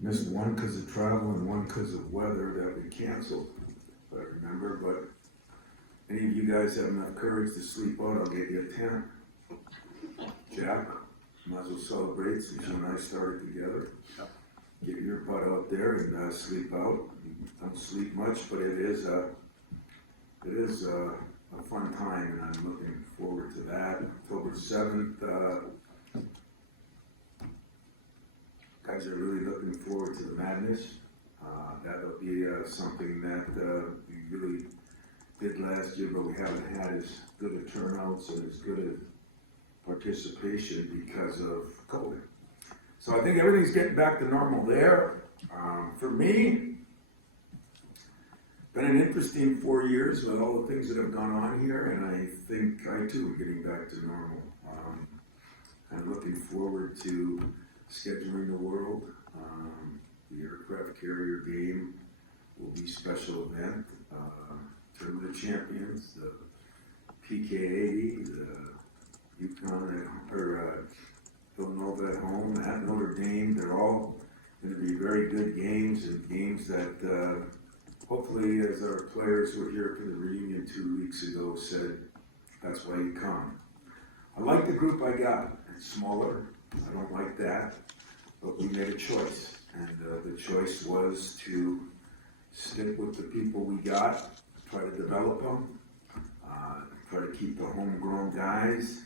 Missed one because of travel and one because of weather that we canceled, if I remember. But any of you guys have enough courage to sleep out, I'll get you a tent. Jack, might as well celebrate since you and I started together. Get your butt out there and sleep out. Don't sleep much, but it is a fun time, and I'm looking forward to that. October 7th, guys are really looking forward to the madness. That'll be something that we really did last year, but we haven't had as good a turnouts and as good a participation because of COVID. So I think everything's getting back to normal there. For me, been an interesting 4 years with all the things that have gone on here, and I think I too am getting back to normal. I'm looking forward to scheduling the world. The aircraft carrier game will be a special event. Tournament of Champions, the PKA, the UConn or Villanova at home, at Notre Dame. They're all going to be very good games, and games that hopefully, as our players who were here for the reunion 2 weeks ago said, that's why you come. I like the group I got. It's smaller. I don't like that. But we made a choice. And the choice was to stick with the people we got, try to develop them, try to keep the homegrown guys,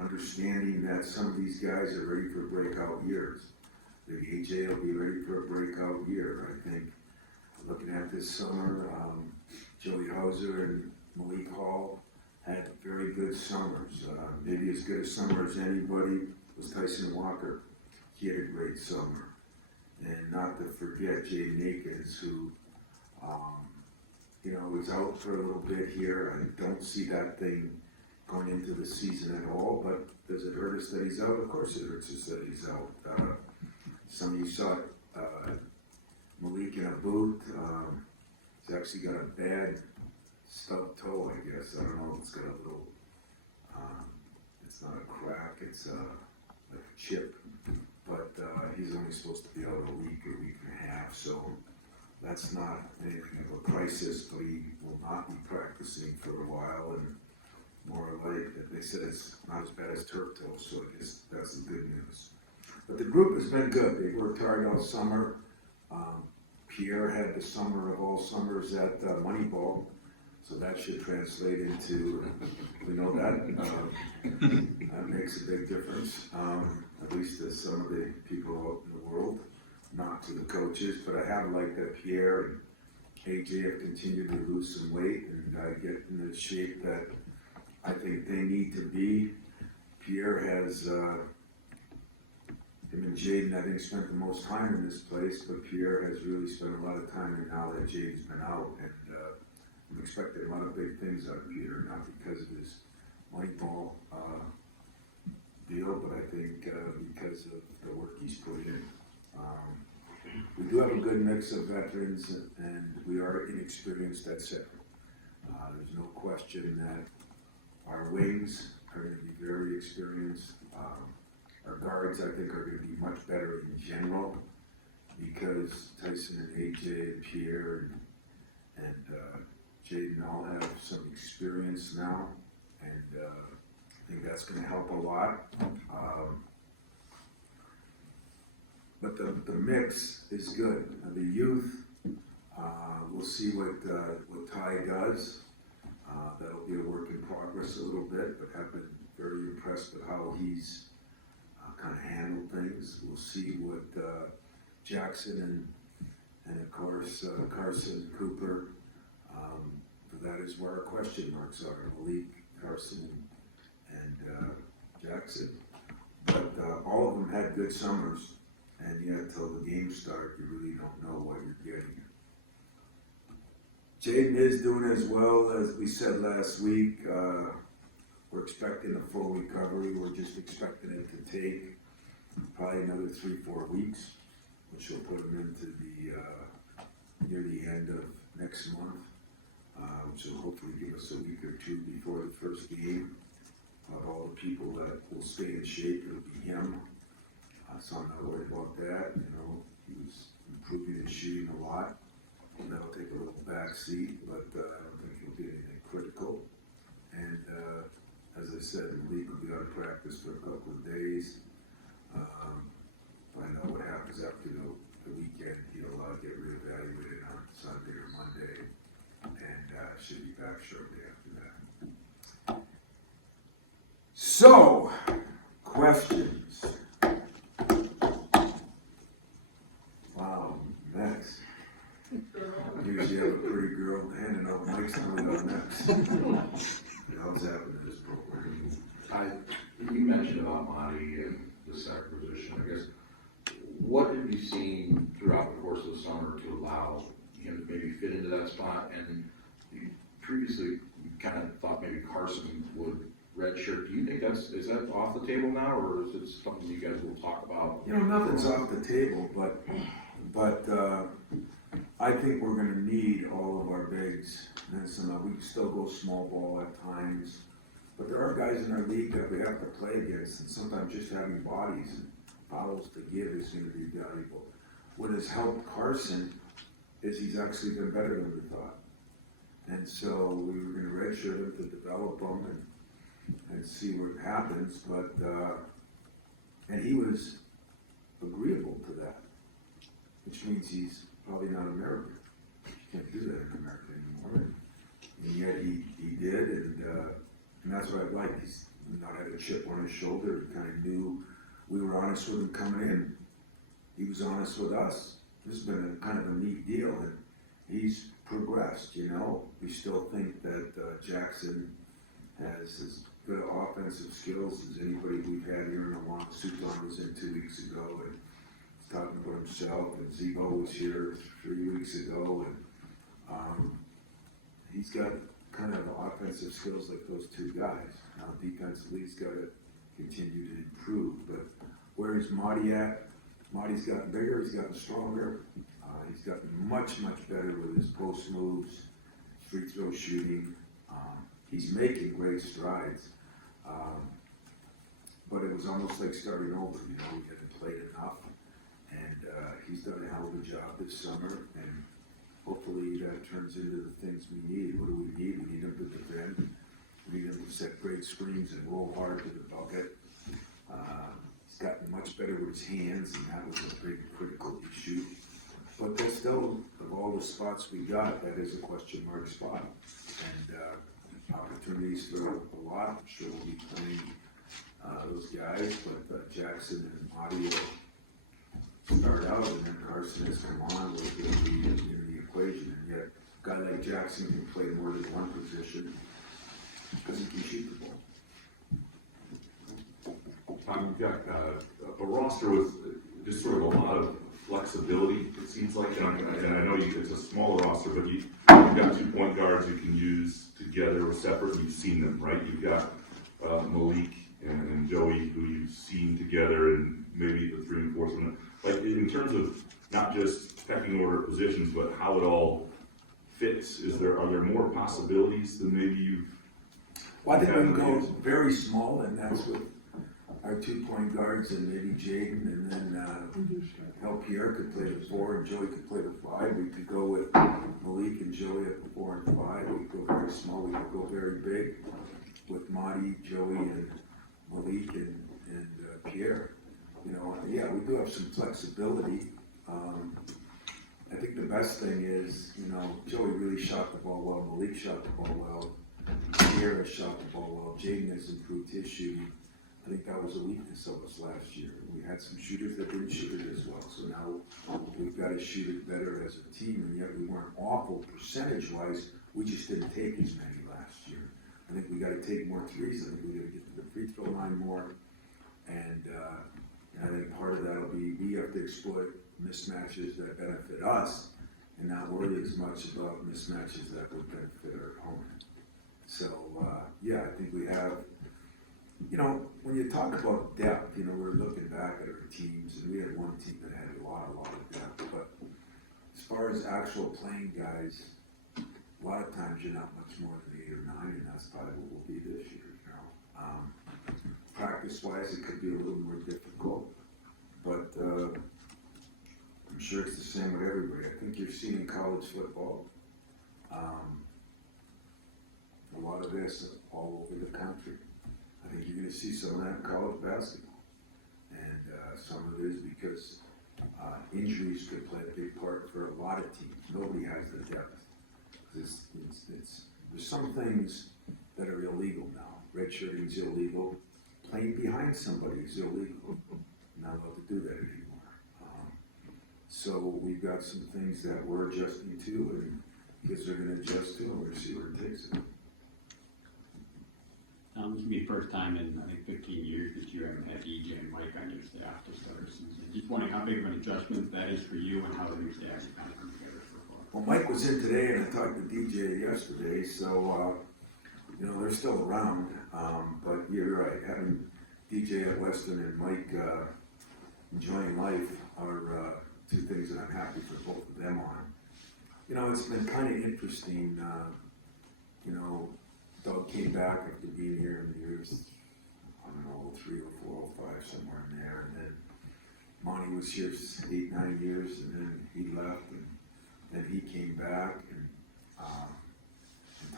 understanding that some of these guys are ready for breakout years. The AJ will be ready for a breakout year. I think looking at this summer, Joey Hauser and Malik Hall had very good summers. Maybe as good a summer as anybody was Tyson Walker. He had a great summer. And not to forget Jaden Akins, who, was out for a little bit here. I don't see that thing going into the season at all, but does it hurt us that he's out? Of course it hurts us that he's out. Some of you saw Malik in a boot. He's actually got a bad stubbed toe, I guess. I don't know, it's got a little, it's not a crack, it's like a chip. But he's only supposed to be out a week and a half, so that's not anything of a crisis, but he will not be practicing for a while, and more like, they said it's not as bad as turf toe, so I guess that's the good news. But the group has been good. They've worked hard all summer. Pierre had the summer of all summers at Moneyball, so that should translate into, we know that makes a big difference, at least to some of the people out in the world, not to the coaches. But I have liked that Pierre and AJ have continued to lose some weight and get in the shape that I think they need to be. Pierre has, him and Jaden, I think, spent the most time in this place, but Pierre has really spent a lot of time in now that Jaden's been out, and I'm expecting a lot of big things out of Pierre, not because of his Moneyball deal, but I think because of the work he's put in. We do have a good mix of veterans, and we are inexperienced at center. There's no question that our wings are going to be very experienced. Our guards, I think, are going to be much better in general because Tyson and AJ and Pierre and Jaden all have some experience now, and I think that's going to help a lot. But the mix is good. The youth, we'll see what Ty does. That'll be a work in progress a little bit, but I've been very impressed with how he's kind of handled things. We'll see what Jackson and of course Carson Cooper. That is where our question marks are: Malik, Carson, and Jackson. But all of them had good summers, and yet till the games start, you really don't know what you're getting. Jaden is doing as well as we said last week. We're expecting a full recovery. We're just expecting it to take probably another 3-4 weeks, which will put him into the near the end of next month, which will hopefully give us a week or two before the first game. Of all the people that will stay in shape, it'll be him. So I'm not worried about that. You know, he was improving his shooting a lot. That'll take a little back seat, but I don't think he'll be anything critical. And as I said, Malik will be out of practice for a couple of days. Find out what happens after the weekend. He'll get reevaluated on Sunday or Monday, and should be back shortly after that. So, questions? Wow, next. Usually have a pretty girl handing out mics and we go next. What else happened in this program? You mentioned about Monty and the center position. I guess, what have you seen throughout the course of the summer to allow him to maybe fit into that spot? And you previously kind of thought maybe Carson would redshirt. Do you think is that off the table now, or is it something you guys will talk about? You know, nothing's off the table, but I think we're going to need all of our bigs. And we can still go small ball at times, but there are guys in our league that we have to play against, and sometimes just having bodies and fouls to give is going to be valuable. What has helped Carson is he's actually been better than we thought. And so we were going to redshirt him to develop him and see what happens, but and he was agreeable to that, which means he's probably not American. You can't do that in America anymore. And yet he did, and that's what I like. He's not had a chip on his shoulder. He kind of knew we were honest with him coming in. He was honest with us. This has been kind of a neat deal, and he's progressed. You know, we still think that Jackson has as good offensive skills as anybody we've had here in a while. Suton was in 2 weeks ago, and he's talking about himself. And Izzo was here 3 weeks ago, and he's got kind of offensive skills like those two guys. Now, defensively, he's got to continue to improve. But where is Marty at? Marty's gotten bigger. He's gotten stronger. He's gotten much better with his post moves, free throw shooting. He's making great strides. But it was almost like starting over. You know, he hadn't played enough, and he's done a hell of a job this summer. And hopefully that turns into the things we need. What do we need? We need him to defend. We need him to set great screens and roll hard to the bucket. He's gotten much better with his hands, and that was a big critical issue. But there's still, of all the spots we got, that is a question mark spot. And opportunities for a lot. I'm sure we'll be playing those guys, but Jackson and Marty will start out, and then Carson has come on, will be in the equation. And yet, a guy like Jackson can play more than one position because he can shoot the ball. You've got a roster with just sort of a lot of flexibility, it seems like, and I know it's a smaller roster, but you've got 2 point guards you can use together or separate. You've seen them, right? You've got Malik and Joey, who you've seen together, and maybe the 3 and 4. Like, in terms of not just pecking order positions, but how it all fits, are there more possibilities than maybe you've? Well, I think we can go very small, and that's with our 2 point guards and maybe Jaden, and then Pierre could play the 4 and Joey could play the 5. We could go with Malik and Joey at the 4 and 5. We could go very small. We could go very big with Marty, Joey, and Malik and Pierre. You know, yeah, we do have some flexibility. I think the best thing is, you know, Joey really shot the ball well. Malik shot the ball well. Pierre has shot the ball well. Jaden has improved his shooting. I think that was a weakness of us last year. We had some shooters that didn't shoot it as well. So now we've got to shoot it better as a team, and yet we weren't awful percentage-wise. We just didn't take as many last year. I think we got to take more threes. I think we got to get to the free throw line more, and I think part of that will be we have to exploit mismatches that benefit us, and not worry as much about mismatches that would benefit our opponent. So yeah, I think we have. You know, when you talk about depth, you know, we're looking back at our teams, and we had one team that had a lot of depth. But as far as actual playing guys, a lot of times you're not much more than 8 or 9, and that's probably what we'll be this year. You know, practice-wise, it could be a little more difficult, but sure it's the same with everybody. I think you're seeing college football, a lot of this all over the country. I think you're going to see some of that in college basketball. And some of it is because injuries could play a big part for a lot of teams. Nobody has the depth. There's some things that are illegal now. Redshirting is illegal. Playing behind somebody is illegal. Not allowed to do that anymore. So we've got some things that we're adjusting to, and kids are going to adjust to, and we're going to see where it takes them. This will be the first time in, I think, 15 years that you haven't had DJ and Mike on your staff to start a season. Just wondering how big of an adjustment that is for you and how the new staff is kind of coming together so far. Well, Mike was in today, and I talked to DJ yesterday, so, they're still around. But you're right, having DJ at Weston and Mike enjoying life are two things that I'm happy for both of them on. It's been kind of interesting, Doug came back after being here in the years, 3 or 4 or 5, somewhere in there, and then Monty was here 8, 9 years, and then he left, and then he came back, and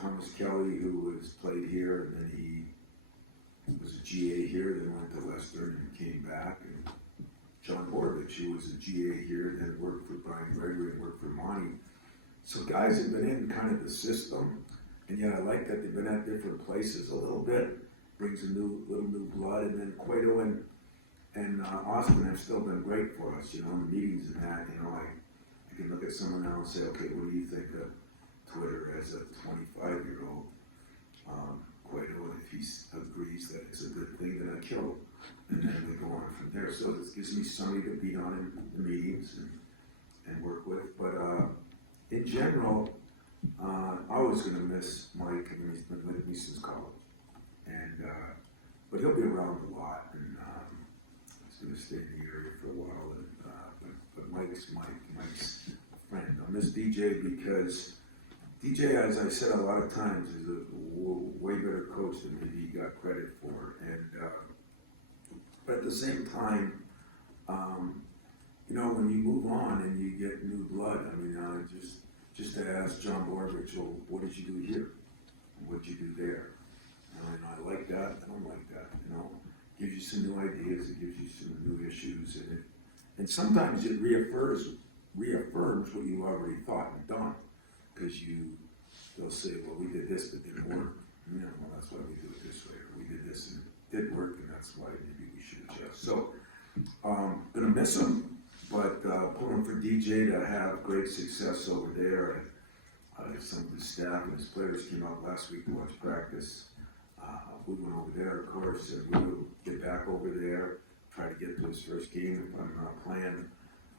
Thomas Kelly, who was played here, and then he was a GA here, then went to Western and came back, and John Borovich, who was a GA here, then worked for Brian Gregory and worked for Monty. So guys have been in kind of the system, and yet I like that they've been at different places a little bit, brings a little new blood, and then Cueto and Austin have still been great for us, in the meetings and that, I can look at someone now and say, okay, what do you think of Twitter as a 25-year-old Cueto, and if he agrees that it's a good thing, then I kill him, and then we go on from there. So it gives me somebody to beat on in the meetings and work with, but in general, I was going to miss Mike. I mean, he's been with me since college, and but he'll be around a lot, and he's going to stay in the area for a while. And but Mike's a friend. I miss DJ because DJ, as I said a lot of times, is a way better coach than maybe he got credit for. And but at the same time, when you move on and you get new blood, I mean, just to ask John Borovich, well, what did you do here? And what did you do there? And I like that, I don't like that, Gives you some new ideas, it gives you some new issues, and sometimes it reaffirms what you already thought and done, because they'll say, well, we did this, but it didn't work. Well, that's why we do it this way, or we did this and it did work, and that's why maybe we should adjust. So, gonna miss him. But pulling for DJ to have great success over there, and some of his staff and his players came out last week to watch practice. We went over there, of course, and we will get back over there, try to get to his first game if I'm playing.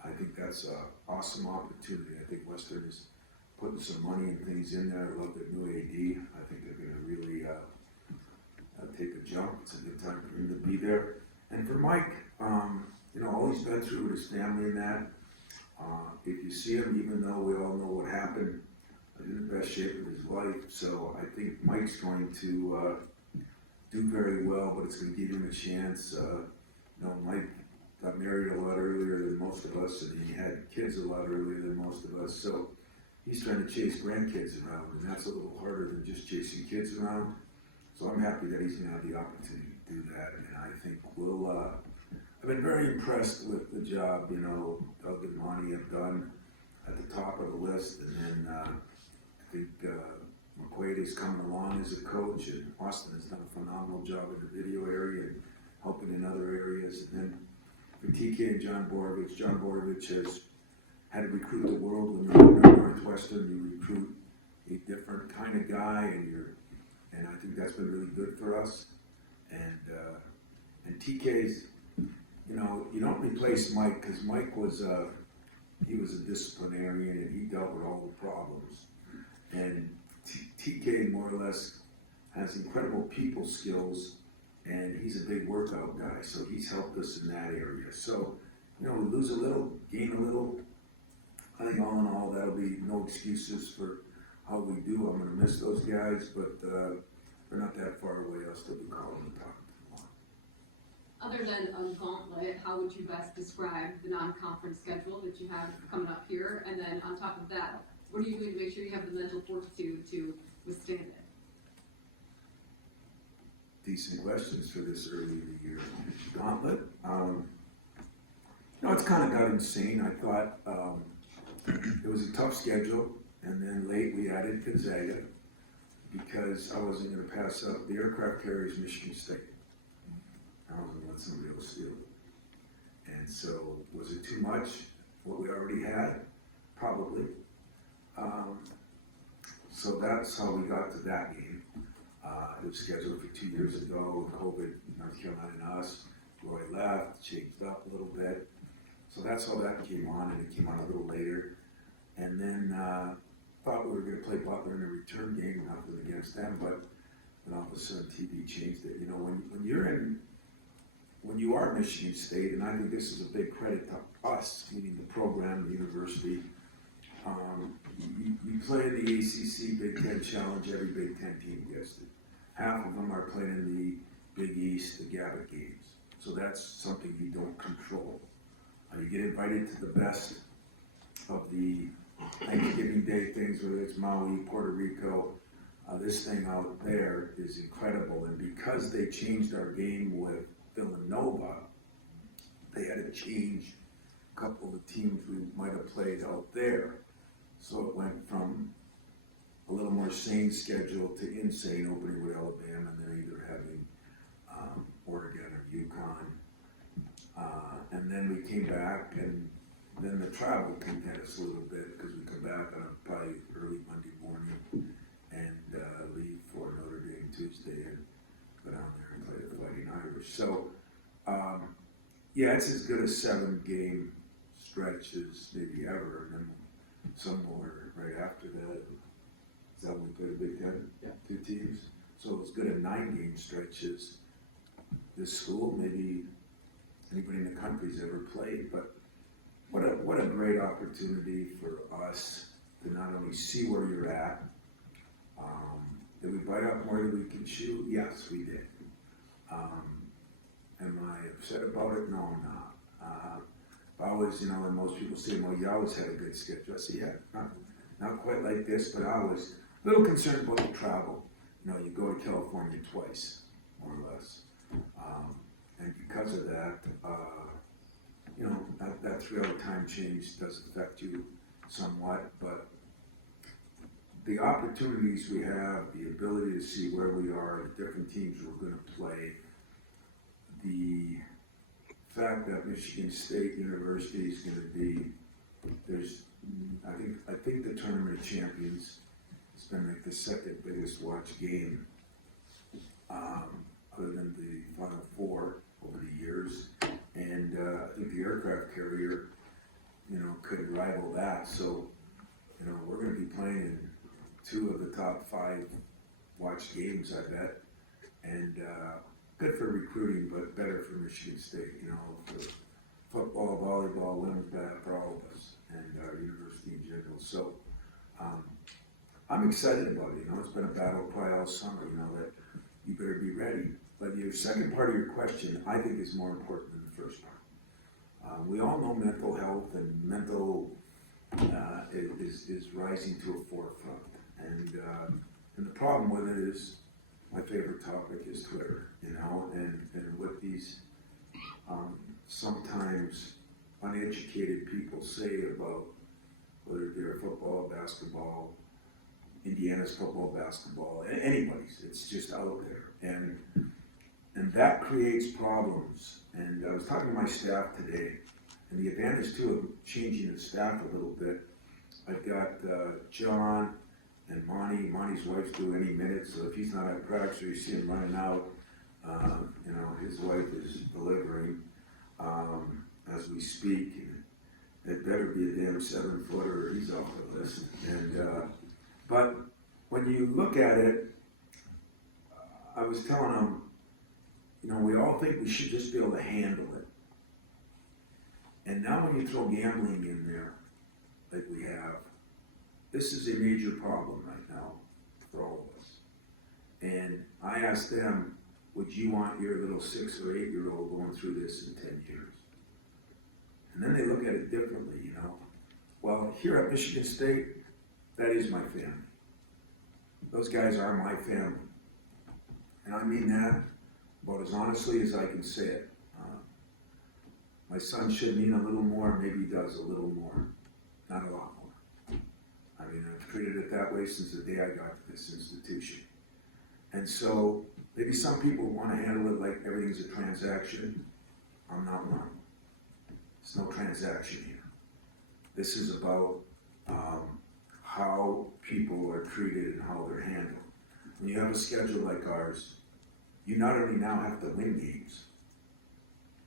I think that's an awesome opportunity. I think Western is putting some money and things in there. I love their new AD. I think they're going to really take a jump. It's a good time for him to be there. And for Mike, all he's been through with his family and that, if you see him, even though we all know what happened, he's in the best shape of his life. So I think Mike's going to do very well, but it's going to give him a chance. Mike got married a lot earlier than most of us, and he had kids a lot earlier than most of us. So he's trying to chase grandkids around, and that's a little harder than just chasing kids around. So I'm happy that he's going to have the opportunity to do that, and I think I've been very impressed with the job, Doug and Monty have done at the top of the list, and then I think McQuaid is coming along as a coach, and Austin has done a phenomenal job in the video area and helping in other areas. And then for TK and John Borovich has had to recruit the world. When you're at Northwestern, you recruit a different kind of guy, and I think that's been really good for us. And TK's, you don't replace Mike, because Mike was he was a disciplinarian and he dealt with all the problems. And TK more or less has incredible people skills, and he's a big workout guy, so he's helped us in that area. So, we lose a little, gain a little. I think all in all, that'll be no excuses for how we do. I'm going to miss those guys, but they're not that far away. I'll still be calling and talking to them. Other than a gauntlet, how would you best describe the non-conference schedule that you have coming up here? And then on top of that, what are you doing to make sure you have the mental fortitude to withstand it? Decent questions for this early in the year. Gauntlet. No, it's kind of got insane. I thought it was a tough schedule, and then late we added Gonzaga because I wasn't going to pass up the aircraft carriers Michigan State. I wasn't going to let somebody else steal it. And so, was it too much? What we already had? Probably. So that's how we got to that game. It was scheduled for 2 years ago. COVID, North Carolina and us. Roy left, changed up a little bit. So that's how that came on, and it came on a little later. And then thought we were going to play Butler in a return game, nothing against them, but then all of a sudden TV changed it. You know, when you are Michigan State, and I think this is a big credit to us, meaning the program, the university, you play in the ACC Big Ten Challenge, every Big Ten team gets it. Half of them are playing in the Big East, the Gavitt games. So that's something you don't control. You get invited to the best of the Thanksgiving Day things, whether it's Maui, Puerto Rico. This thing out there is incredible. And because they changed our game with Villanova, they had to change a couple of the teams we might have played out there. So it went from a little more sane schedule to insane, opening with Alabama and then either having Oregon or UConn. And then we came back, and then the travel came at us a little bit because we come back on probably early Monday morning and leave for Notre Dame Tuesday and go down there and play the Fighting Irish. So, yeah, it's as good a 7-game stretch as maybe ever, and then some more right after that. Is that when we played the Big Ten? Yeah. 2 teams. So it's good at 9-game stretches. This school, maybe anybody in the country's ever played, but what a great opportunity for us to not only see where you're at. Did we bite up more than we can chew? Yes, we did. Am I upset about it? No, I'm not. I always, you know, and most people say, well, you always had a good schedule. I say, yeah, not quite like this, but I was a little concerned about the travel. You know, you go to California twice, more or less. And because of that, you know, that 3-hour time change does affect you somewhat, but the opportunities we have, the ability to see where we are, the different teams we're going to play, the fact that Michigan State University is going to be, I think the Tournament of Champions has been like the second biggest watch game, other than the Final Four over the years, and I think the aircraft carrier, you know, could rival that. So, you know, we're going to be playing in 2 of the top 5 watch games, I bet, and good for recruiting, but better for Michigan State, you know, for football, volleyball, women's basketball, for all of us, and our university in general. So, I'm excited about it. You know, it's been a battle probably all summer, you know, that you better be ready. But your second part of your question, I think, is more important than the first part. We all know mental health and mental is rising to a forefront. And the problem with it is, my favorite topic is Twitter, you know, and what these sometimes uneducated people say about whether they're football, basketball, Indiana's football, basketball, anybody's, it's just out there. And that creates problems. And I was talking to my staff today, and the advantage too of changing the staff a little bit, I've got John and Monty. Monty's wife's due any minute, so if he's not at practice or you see him running out, you know, his wife is delivering as we speak. It better be a damn 7-footer or he's off the list. And but when you look at it, I was telling them, you know, we all think we should just be able to handle it. And now when you throw gambling in there, like we have, this is a major problem right now for all of us. And I asked them, would you want your little 6 or 8-year-old going through this in 10 years? And then they look at it differently, you know. Well, here at Michigan State, that is my family. Those guys are my family. And I mean that about as honestly as I can say it. My son should mean a little more, maybe he does a little more, not a lot more. I mean, I've treated it that way since the day I got to this institution. And so, maybe some people want to handle it like everything's a transaction. I'm not one. There's no transaction here. This is about how people are treated and how they're handled. When you have a schedule like ours, you not only now have to win games,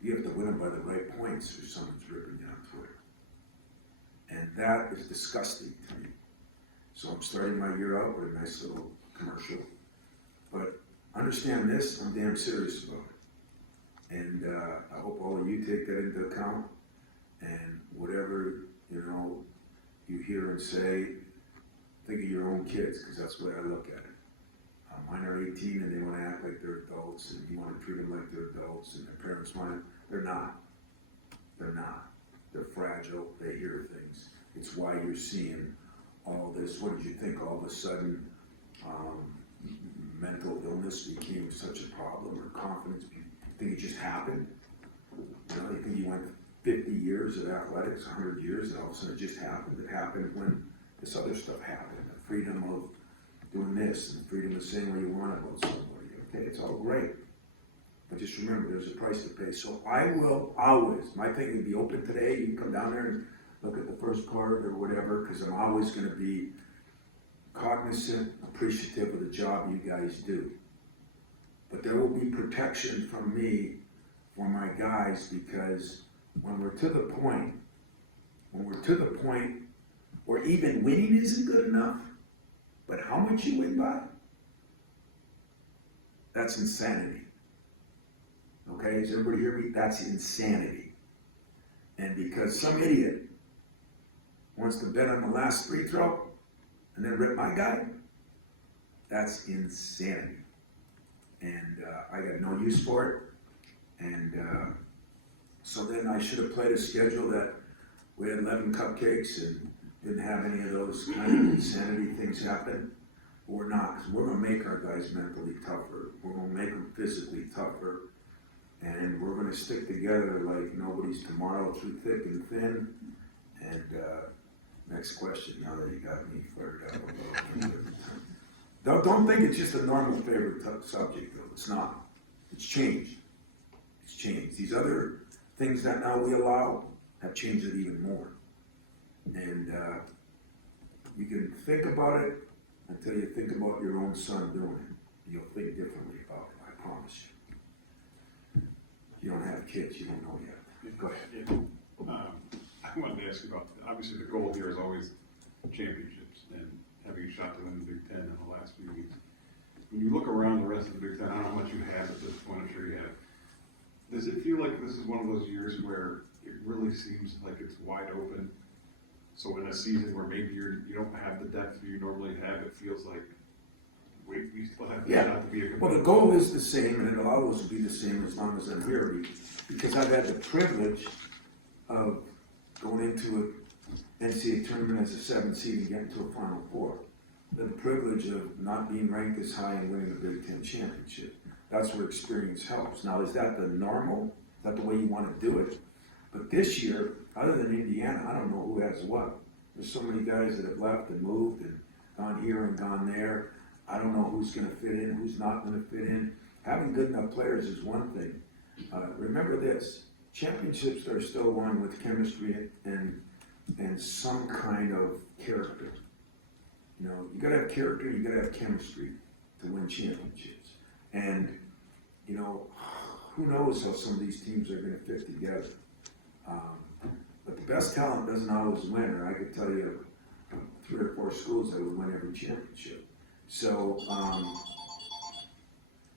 you have to win them by the right points or someone's ripping you on Twitter. And that is disgusting to me. So I'm starting my year out with a nice little commercial. But understand this, I'm damn serious about it. And I hope all of you take that into account. And whatever, you know, you hear and say, think of your own kids, because that's the way I look at it. Mine are 18 and they want to act like they're adults, and you want to treat them like they're adults, and their parents want to, they're not. They're not. They're fragile, they hear things. It's why you're seeing all this. What did you think all of a sudden mental illness became such a problem, or confidence? You think it just happened? You know, you think you went 50 years of athletics, 100 years, and all of a sudden it just happened? It happened when this other stuff happened. The freedom of doing this, and freedom of saying what you want about somebody. Okay, it's all great. But just remember, there's a price to pay. So I will always, my thing will be open today. You can come down there and look at the first card or whatever, because I'm always going to be cognizant, appreciative of the job you guys do. But there will be protection from me for my guys, because when we're to the point where even winning isn't good enough, but how much you win by, that's insanity. Okay, does everybody hear me? That's insanity. And because some idiot wants to bet on the last free throw and then rip my guy, that's insanity. And I got no use for it. And so then I should have played a schedule that we had 11 cupcakes and didn't have any of those kind of insanity things happen. But we're not, because we're going to make our guys mentally tougher. We're going to make them physically tougher. And we're going to stick together like nobody's tomorrow, through thick and thin. And next question, now that you got me fired up. Don't think it's just a normal favorite subject, though. It's not. It's changed. It's changed. These other things that now we allow have changed it even more. And you can think about it until you think about your own son doing it. You'll think differently about it, I promise you. You don't have kids, you don't know yet. Go ahead. I wanted to ask you about, obviously the goal here is always championships, and having a shot to win the Big Ten in the last few weeks. When you look around the rest of the Big Ten, I don't know how much you have at this point, I'm sure you have. Does it feel like this is one of those years where it really seems like it's wide open? So in a season where maybe you don't have the depth you normally have, it feels like we still have the shot to be a competitor. Well, the goal is the same, and it'll always be the same as long as I'm here, because I've had the privilege of going into an NCAA tournament as a 7th seed and getting to a Final Four. The privilege of not being ranked as high and winning a Big Ten championship. That's where experience helps. Now, is that the normal? Is that the way you want to do it? But this year, other than Indiana, I don't know who has what. There's so many guys that have left and moved and gone here and gone there. I don't know who's going to fit in, who's not going to fit in. Having good enough players is one thing. Remember this, championships are still won with chemistry and some kind of character. You know, you got to have character, you got to have chemistry to win championships. And, you know, who knows how some of these teams are going to fit together. But the best talent doesn't always win, or I could tell you 3 or 4 schools that would win every championship. So,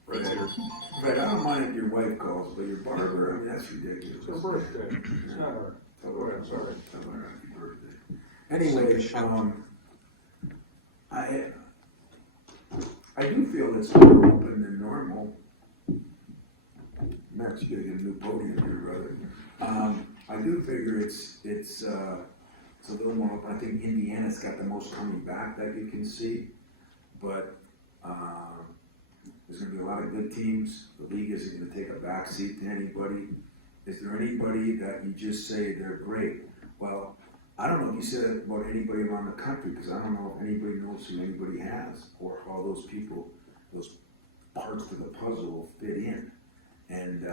Fred's here. Fred, I don't mind if your wife calls, but your barber, I mean, that's ridiculous. It's her birthday. It's not her. Tell Go her, ahead, sorry. tell her happy birthday. Anyway, I do feel it's more open than normal, Max, you gotta get a new podium here, brother. I do figure it's a little more, I think Indiana's got the most coming back that you can see, but, there's gonna be a lot of good teams. The league isn't gonna take a backseat to anybody. Is there anybody that you just say they're great? Well, I don't know if you said it about anybody around the country, because I don't know if anybody knows who anybody has, or how those people, those parts to the puzzle will fit in. And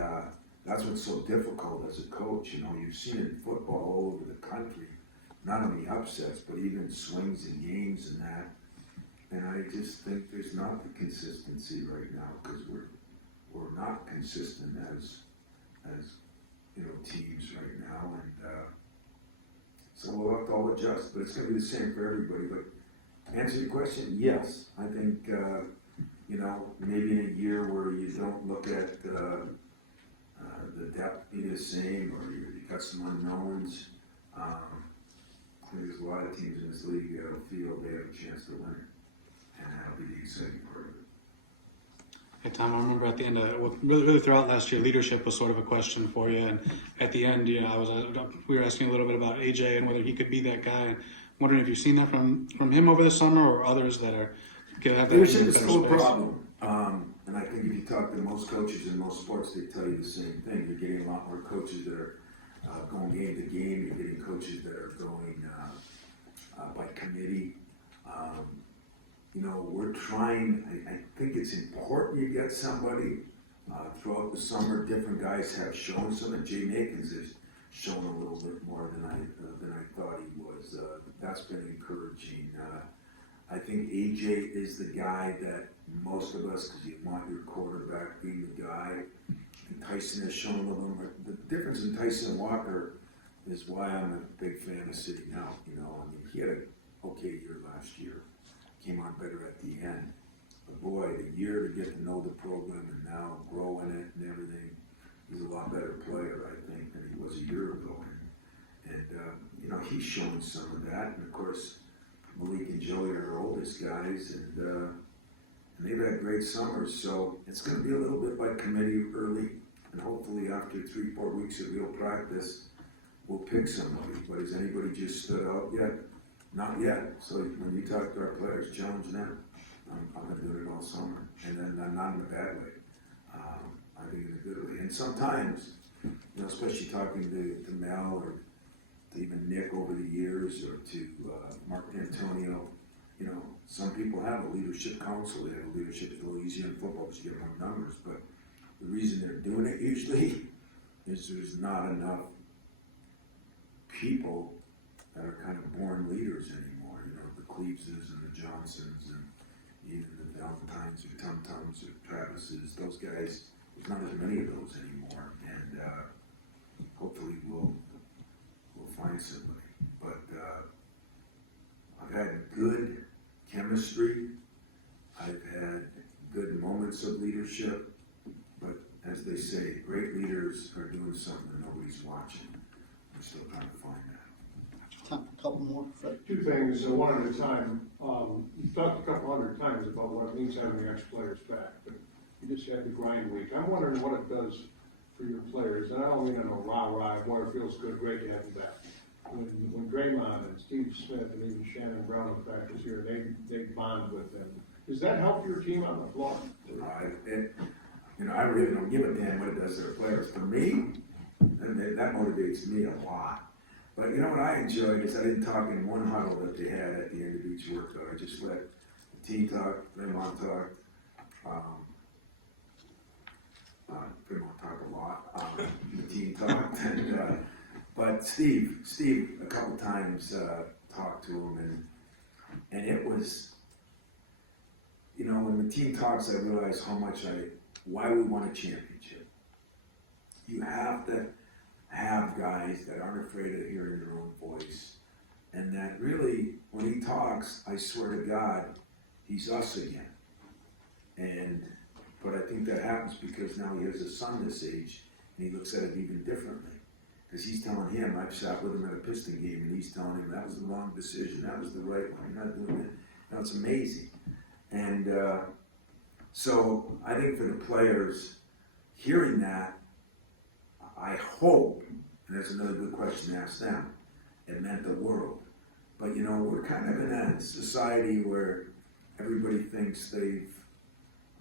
that's what's so difficult as a coach. You know, you've seen it in football all over the country, not only upsets, but even swings in games and that. And I just think there's not the consistency right now, because we're not consistent as you know, teams right now. And so we'll have to all adjust, but it's going to be the same for everybody. But to answer your question, yes, I think you know, maybe in a year where you don't look at the depth being the same, or you got some unknowns. I think there's a lot of teams in this league feel they have a chance to win it, and that'll be the exciting part of it. Hey, Tom, I remember at the end of really throughout last year, leadership was sort of a question for you, and at the end, you know, we were asking a little bit about AJ and whether he could be that guy. And wondering if you've seen that from him over the summer, or others that are could have that Leadership better is still a space. problem, and I think if you talk to most coaches in most sports, they tell you the same thing. You're getting a lot more coaches that are going game to game. You're getting coaches that are going by committee. You know, we're trying. I think it's important you get somebody throughout the summer. Different guys have shown some, and Jay Nakins has shown a little bit more than I thought he was. That's been encouraging. I think AJ is the guy that most of us, because you want your quarterback being the guy. And Tyson has shown a little more. The difference in Tyson and Walker is why I'm a big fan of sitting out. You know, I mean, he had an okay year last year. Came on better at the end. But boy, the year to get to know the program and now grow in it and everything, he's a lot better player, I think, than he was a year ago. And you know, he's shown some of that. And of course, Malik and Joey are our oldest guys, and they've had great summers. So it's going to be a little bit by committee early, and hopefully after 3-4 weeks of real practice, we'll pick somebody. But has anybody just stood out yet? Not yet. So when you talk to our players, challenge them. I've been doing it all summer, and then not in a bad way. I think in a good way. And sometimes, you know, especially talking to Mel or to even Nick over the years, or to Mark Antonio, you know, some people have a leadership council. They have a leadership. It's a little easier in football because you get more numbers. But the reason they're doing it usually is there's not enough people that are kind of born leaders anymore. You know, the Cleveses and the Johnsons and even the Valentines or Tum Tums or Travises. Those guys, there's not as many of those anymore. And hopefully we'll find somebody. But I've had good chemistry. I've had good moments of leadership. But as they say, great leaders are doing something that nobody's watching. We're still trying to find that. A couple more, Fred. Two things, one at a time. You've talked a couple hundred times about what it means having the ex-players back, but you just had the grind week. I'm wondering what it does for your players, and I don't mean in a rah-rah, boy, it feels good, great to have you back. When Draymond and Steve Smith and even Shannon Brown in practice here, they bond with them. Does that help your team on the floor? You know, I really don't give a damn what it does to their players. For me, that motivates me a lot. But you know what I enjoyed is I didn't talk in one huddle that they had at the end of each workout. I just let the team talk, Draymond talk. Draymond talked a lot. The team talked, and but Steve a couple times talked to him, and it was, you know, when the team talks, I realize why we won a championship. You have to have guys that aren't afraid of hearing their own voice, and that really, when he talks, I swear to God, he's us again. But I think that happens because now he has a son this age, and he looks at it even differently. Because he's telling him, I've sat with him at a Piston game, and he's telling him that was the wrong decision, that was the right one, you're not doing it. Now it's amazing. And so I think for the players, hearing that I hope, and that's another good question to ask them, it meant the world. But you know, we're kind of in a society where everybody thinks they've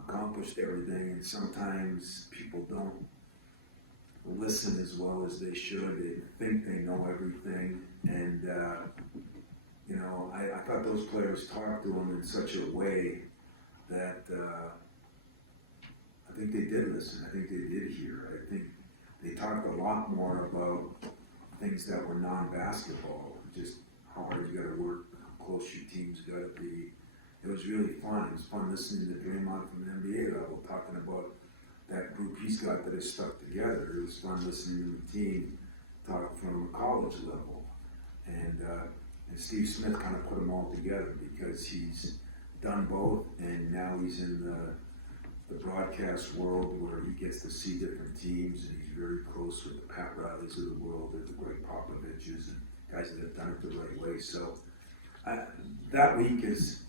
accomplished everything, and sometimes people don't listen as well as they should. They think they know everything, and you know, I thought those players talked to them in such a way that I think they did listen. I think they did hear. I think they talked a lot more about things that were non-basketball, just how hard you got to work, how close your team's got to be. It was really fun. It was fun listening to Draymond from the NBA level talking about that group he's got that is stuck together. It was fun listening to the team talk from a college level. And Steve Smith kind of put them all together because he's done both, and now he's in the broadcast world where he gets to see different teams, and he's very close with the Pat Rileys of the world, and the Greg Popoviches, and guys that have done it the right way. So that week is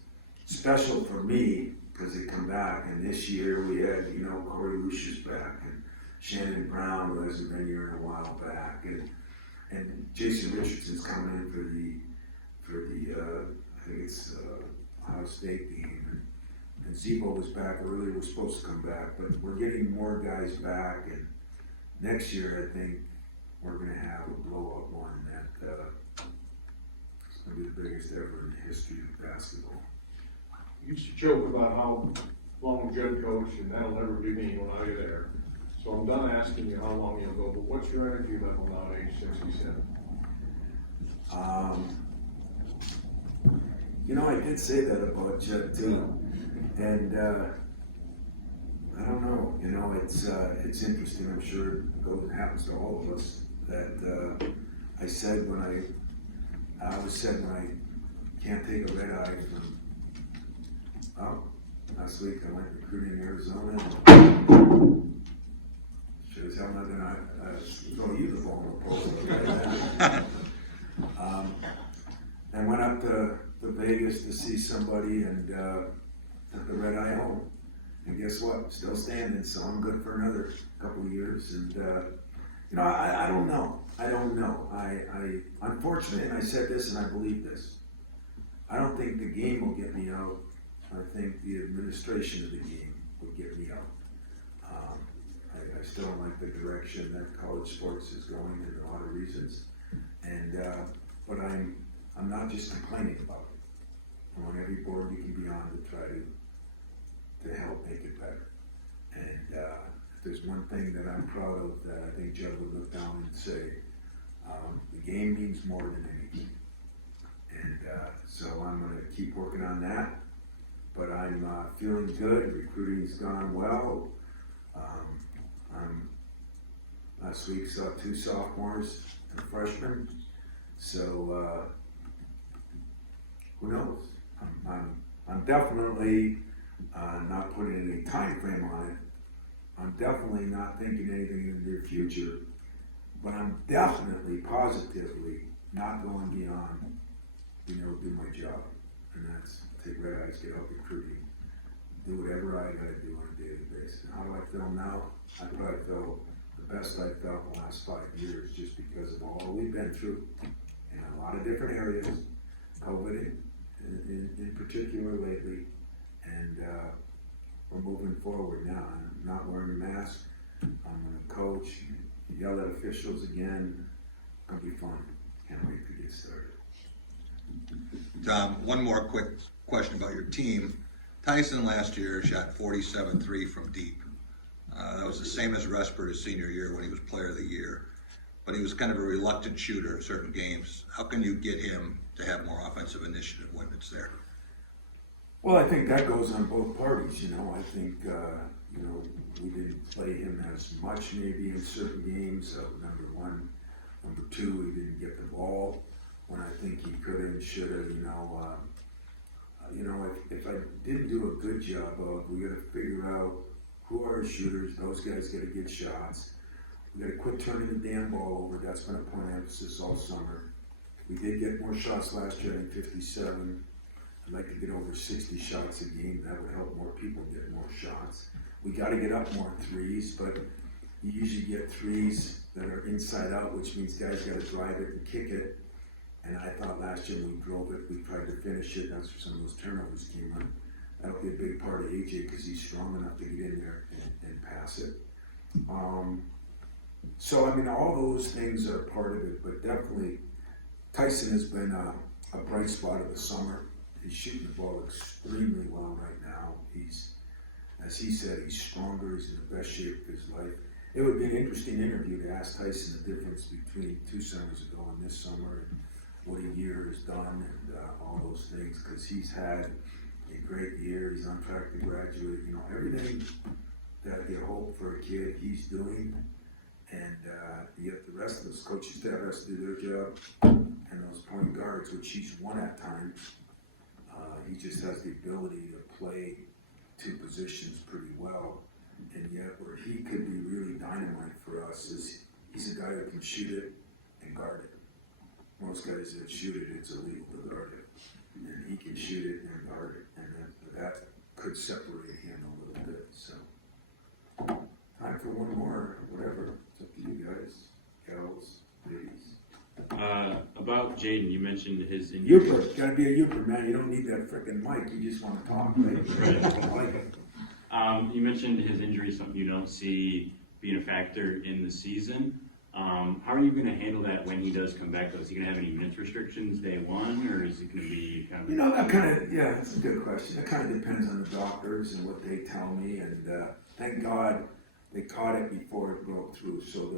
special for me because they come back, and this year we had, you know, Corey Lucius back, and Shannon Brown, who hasn't been here in a while, back, and Jason Richardson's coming in for the I think it's Ohio State game, and Zebo was back earlier, was supposed to come back, but we're getting more guys back, and next year I think we're gonna have a blowout one that it's gonna be the biggest ever in the history of basketball. You used to joke about how long Judd coached, and that'll never be me when I'm there. So I'm done asking you how long you'll go, but what's your energy level now at age 67? You know, I did say that about Judd too, and I don't know. You know, it's interesting. I'm sure it happens to all of us. That I said when I always said when I can't take a red eye from. Oh, last week I went recruiting in Arizona. And sure as hell not gonna throw you the ball in the post. I went up to Vegas to see somebody and took the red eye home. And guess what? Still standing, so I'm good for another couple of years. And you know, I don't know. I don't know. I unfortunately, and I said this and I believe this. I don't think the game will get me out. I think the administration of the game will get me out. I still don't like the direction that college sports is going for a lot of reasons. And but I'm not just complaining about it. I want every board you can be on to try to help make it better. And if there's one thing that I'm proud of that I think Judd would look down and say, the game means more than anything. And so I'm going to keep working on that. But I'm feeling good. Recruiting's gone well. Last week saw 2 sophomores and a freshman. So who knows? I'm definitely not putting any time frame on it. I'm definitely not thinking anything in the near future. But I'm definitely, positively not going beyond being able to do my job. And that's take red eyes, get out recruiting, do whatever I gotta do on a daily basis. And how do I feel now? I probably feel the best I've felt in the last 5 years just because of all we've been through in a lot of different areas, COVID in particular lately, and we're moving forward now. I'm not wearing a mask. I'm gonna coach, yell at officials again. It's gonna be fun. Can't wait to get started. Tom, one more quick question about your team. Tyson last year shot 47-3 from deep. That was the same as Resper his senior year when he was player of the year. But he was kind of a reluctant shooter in certain games. How can you get him to have more offensive initiative when it's there? Well, I think that goes on both parties, you know. I think, you know, we didn't play him as much maybe in certain games, number one. Number two, he didn't get the ball when I think he could have and should have, you know. If I didn't do a good job of, we got to figure out who are our shooters. Those guys got to get shots. We got to quit turning the damn ball over. That's been a point of emphasis all summer. We did get more shots last year, I think 57. I'd like to get over 60 shots a game. That would help more people get more shots. We got to get up more threes, but you usually get threes that are inside out, which means guys gotta drive it and kick it. And I thought last year when we drove it, we tried to finish it, that's where some of those turnovers came on. That'll be a big part of AJ, because he's strong enough to get in there and pass it. So I mean, all those things are part of it, but definitely Tyson has been a bright spot of the summer. He's shooting the ball extremely well right now. He's, as he said, he's stronger, he's in the best shape of his life. It would be an interesting interview to ask Tyson the difference between 2 summers ago and this summer, and what a year has done, and all those things, because he's had a great year. He's on track to graduate. You know, everything that you hope for a kid, he's doing. And yet the rest of us, coaching staff has to do their job, and those point guards, which he's won at times, he just has the ability to play 2 positions pretty well. And yet where he could be really dynamite for us is he's a guy that can shoot it and guard it. Most guys that shoot it, it's illegal to guard it. And he can shoot it and guard it, and that could separate him a little bit. So time for one more, whatever. It's up to you guys, gals, ladies. About Jaden, you mentioned his injury. Youper, gotta be a Youper, man. You don't need that frickin' mic. You just wanna talk, right? I like it. You mentioned his injury, something you don't see being a factor in the season. How are you going to handle that when he does come back? Though, is he going to have any minutes restrictions day one, or is it going to be kind of? You know, that kind of, yeah, that's a good question. That kind of depends on the doctors and what they tell me. And thank God they caught it before it broke through. So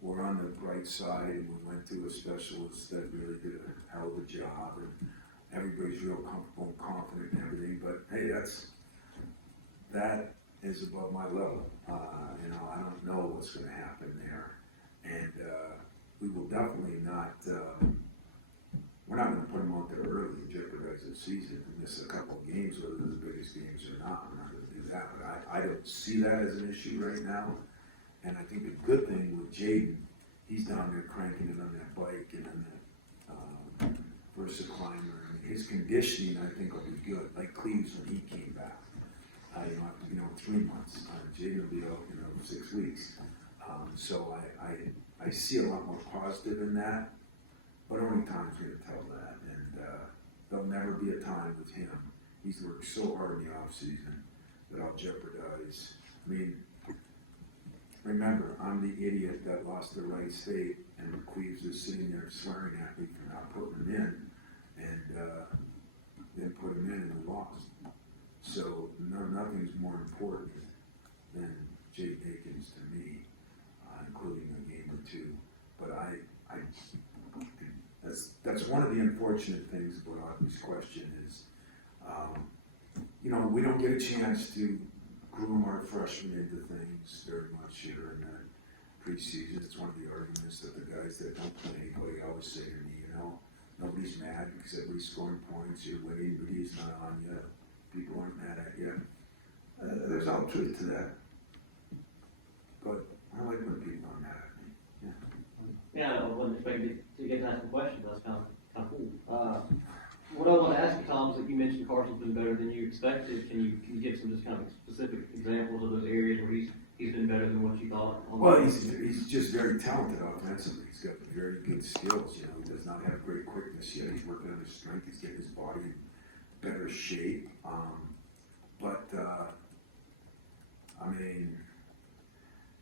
we're on the bright side, and we went to a specialist that really did a hell of a job. And everybody's real comfortable and confident and everything. But hey, that is above my level. You know, I don't know what's going to happen there. And we will definitely not, we're not going to put them out there early and jeopardize the season and miss a couple of games, whether they're the biggest games or not. We're not going to do that. But I don't see that as an issue right now. And I think the good thing with Jaden, he's down there cranking it on that bike and on that Versa climber. And his conditioning, I think, will be good. Like Cleves when he came back. After 3 months. Jaden will be out, 6 weeks. So I see a lot more positive in that, but only time's going to tell that. And there'll never be a time with him. He's worked so hard in the off season that I'll jeopardize. I mean, remember, I'm the idiot that lost the right state, and Cleves is sitting there swearing at me for not putting him in, and then put him in and we lost. So nothing's more important than Jay Akins to me, including a game or 2. But that's one of the unfortunate things about this question is, we don't get a chance to groom our freshmen into things very much here in the preseason. It's one of the arguments that the guys that don't play anybody always say to me, nobody's mad because everybody's scoring points, you're winning, but he's not on you. People aren't mad at you. There's all truth to that. But I like when people are mad at me. Yeah, I wasn't expecting to get to ask a question, but that's kind of cool. What I want to ask you, Tom, is that you mentioned Carson's been better than you expected. Can you give some just kind of specific examples of those areas where he's been better than what you thought? Well, he's just very talented offensively. He's got very good skills. He does not have great quickness yet. He's working on his strength. He's getting his body in better shape.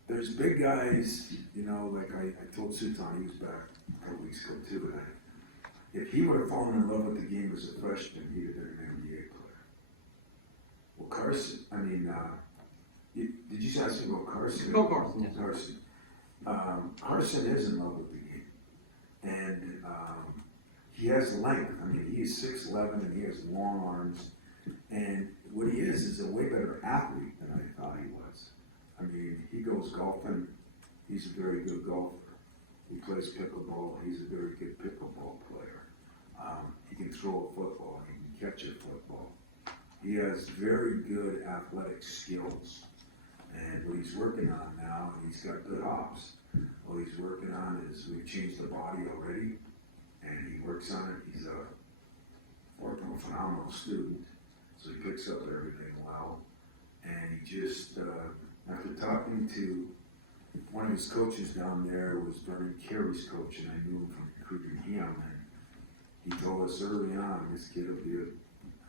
There's big guys, like I told Sutan, he was back a couple weeks ago too, and if he would have fallen in love with the game as a freshman, he'd have been an NBA player. Well, Carson, did you ask me about Carson? Go Carson, yes. Carson. Carson is in love with the game. And he has length. He's 6'11", and he has long arms. And what he is a way better athlete than I thought he was. He goes golfing. He's a very good golfer. He plays pickleball. He's a very good pickleball player. He can throw a football. He can catch a football. He has very good athletic skills. And what he's working on now, he's got good hops. What he's working on is we've changed the body already, and he works on it. He's a phenomenal student, so he picks up everything well. And he just, after talking to one of his coaches down there was Vernon Carey's coach, and I knew him from recruiting him, and he told us early on, this kid will be a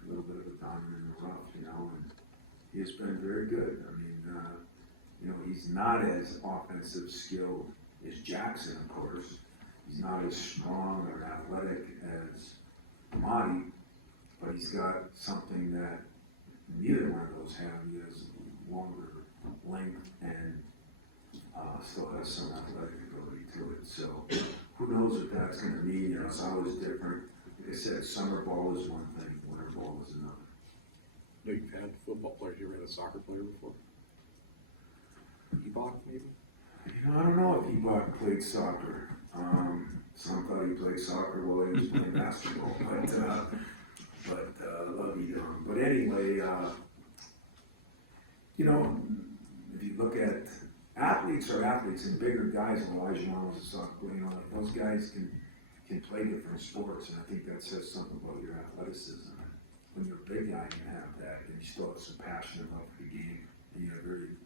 little bit of a diamond in the rough, you know, and he has been very good. I mean, you know, he's not as offensive skilled as Jackson, of course. He's not as strong or athletic as Amadi, but he's got something that neither one of those have. He has longer length and still has some athletic ability to it. So who knows what that's going to mean? You know, it's always different. Like I said, summer ball is one thing, winter ball is another. You've had football players, you ever had a soccer player before? Ebach, maybe? You know, I don't know if Ebach played soccer. Some thought he played soccer while he was playing basketball, but love you to him. But anyway, you know, if you look at athletes and bigger guys, and Elijah Allen was a soccer player, you know, like those guys can play different sports, and I think that says something about your athleticism. When you're a big guy, you have that, and you still have some passion about the game, and you have very,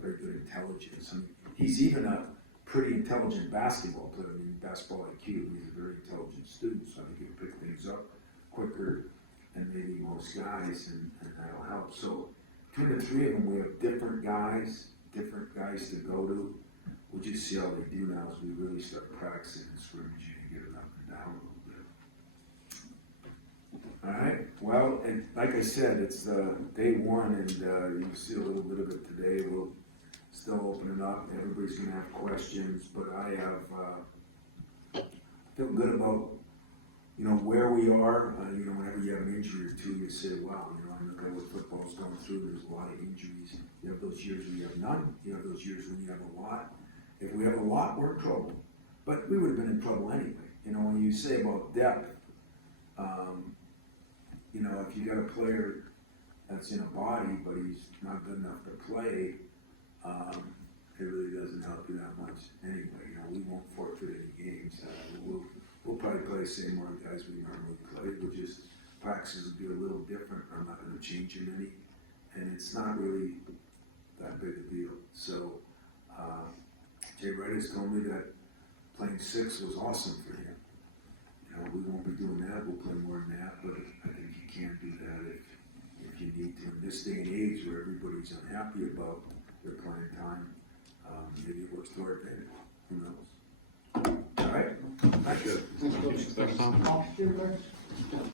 very good intelligence. I mean, he's even a pretty intelligent basketball player. I mean, basketball IQ, he's a very intelligent student, so I think he'll pick things up quicker than maybe most guys, and that'll help. So between the three of them, we have different guys to go to. We'll just see how they do now as we really start practicing and scrimmaging and get it up and down a little bit. All right, well, and like I said, it's day one, and you'll see a little bit of it today. We'll still open it up. Everybody's gonna have questions, but I feel good about, you know, where we are. You know, whenever you have an injury or two, you say, wow, you know, I look at what football's going through. There's a lot of injuries. You have those years when you have none. You have those years when you have a lot. If we have a lot, we're in trouble. But we would have been in trouble anyway. You know, when you say about depth, you know, if you got a player that's in a body, but he's not good enough to play, it really doesn't help you that much anyway. You know, we won't forfeit any games. We'll probably play the same amount of guys we normally play. We'll just, practices will be a little different. I'm not going to change them any. And it's not really that big a deal. So, Jay Wright has told me that playing 6 was awesome for him. You know, we won't be doing that. We'll play more than that, but I think you can do that if you need to. In this day and age where everybody's unhappy about their playing time, maybe it works to our advantage. Who knows? All right. Good. Thanks, Tom. Off to you guys.